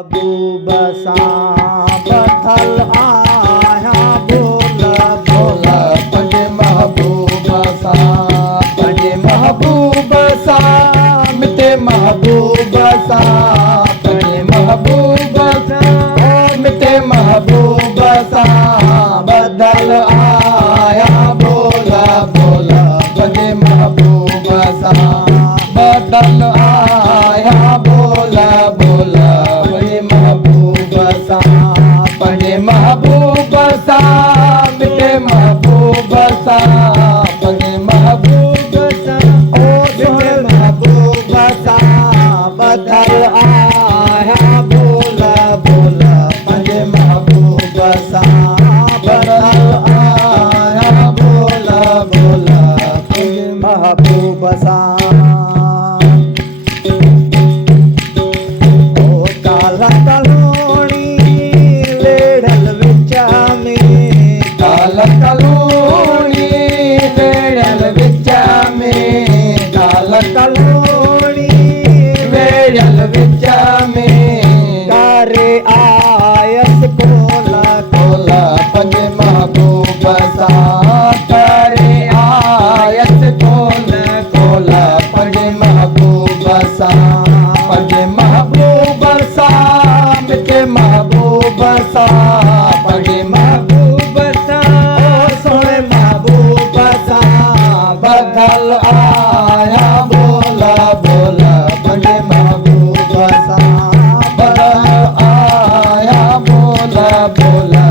महबूब सां बथल आया भोला भोला पंहिंजे महबूब सां पंहिंजे महबूब सां मिटे महबूब सां पंहिंजे महबूब सां मिटे महबूब सां बदल आया भोला भोला पंहिंजे महबूब सां बदल आया भोला भोला पंहिंजे महबूब सां पंहिंजे महबूब सां मिटे महबूब सां पंहिंजे महबूब सां मिटे महबूब सां बथल आया भोला भोला पंहिंजे महबूब सां बदल आया भोला भोला पंहिंजे महबूब सां काला कलोणी लेढ़ल विचा में काला कलोणी वेड़ल विचा में काला कलोणी वेड़ल विचा में करे आयस कोला कोला पंहिंजे महबूब सां करे आयत कोल कोला पंहिंजे महबूब सां पंहिंजे महबूब सां मिटे महबूब सां पंहिंजे महबूब सां सोने महबूब सां बदल आया भोला भोला पंहिंजे महबूब सां बदल आया भोला भोला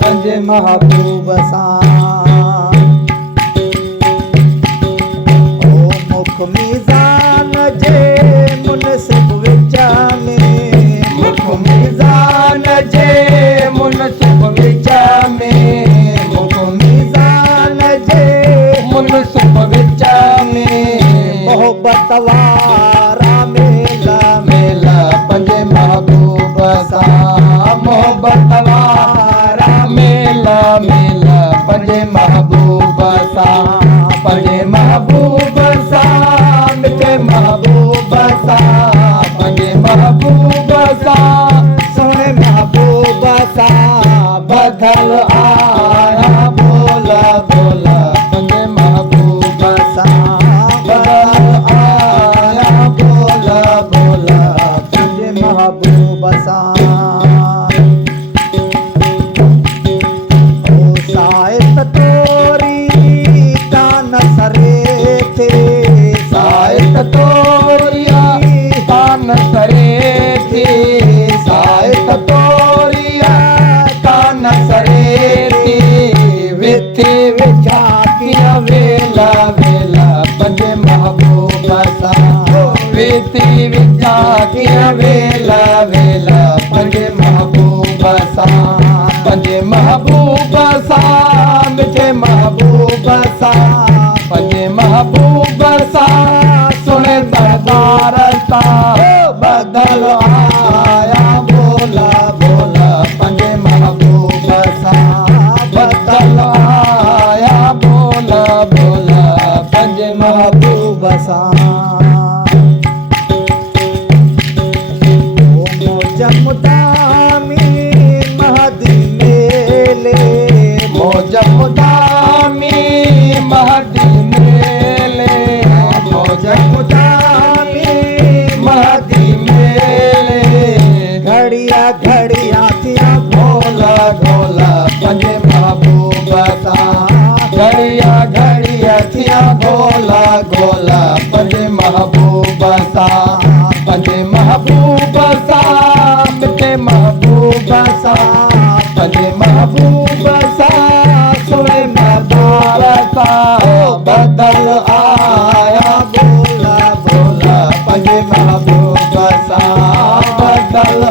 पंहिंजे महबूब सां ओ मुख मीज़ान जे मुनसिब विचा में मुख मीज़ान जे मुनसिब विचा में मुख मीज़ान जे मुनसिब विचा में मोहब्बत वारा मेला मेला पंहिंजे महबूब सां मोहब्बत वारा मेला मेला पंहिंजे महबूब सां पंहिंजे महबूब सां मिटे महबूब सां पंहिंजे महबूब सां सोने महबूब सां बदल आया भोला भोला पंहिंजे महबूब सां बदल आया भोला भोला तुझे महबूब सां ओ साइस तोरी कान सरे थे साइत तोरिया कान सरे थी साइत तोरिया कान सरे थी विथी विछा किया वेला वेला पंहिंजे महबूब सां विथी विछा किया वेला वेला पंहिंजे महबूब सां पंहिंजे महबूब सां मिठे महबूब सां पंहिंजे महबूब सां सुणे दरदार सां बदल आया भोला भोला पंहिंजे महबूब सां बदल आया भोला भोला पंहिंजे महबूब महबूब सां ओ जमुदामी महदी मेले मौज मुदामी महदी मेले मौज मुदामी महदी मेले घड़िया घड़िया थिया घोला घोला पंहिंजे महबूब सां घड़िया घड़िया थिया घोला घोला पंहिंजे महबूब सां पंहिंजे महबूब सां मिटे महबूब सां पंहिंजे महबूब सां सुणे मदार सां बदल आया भोला भोला पंहिंजे महबूब सां बदल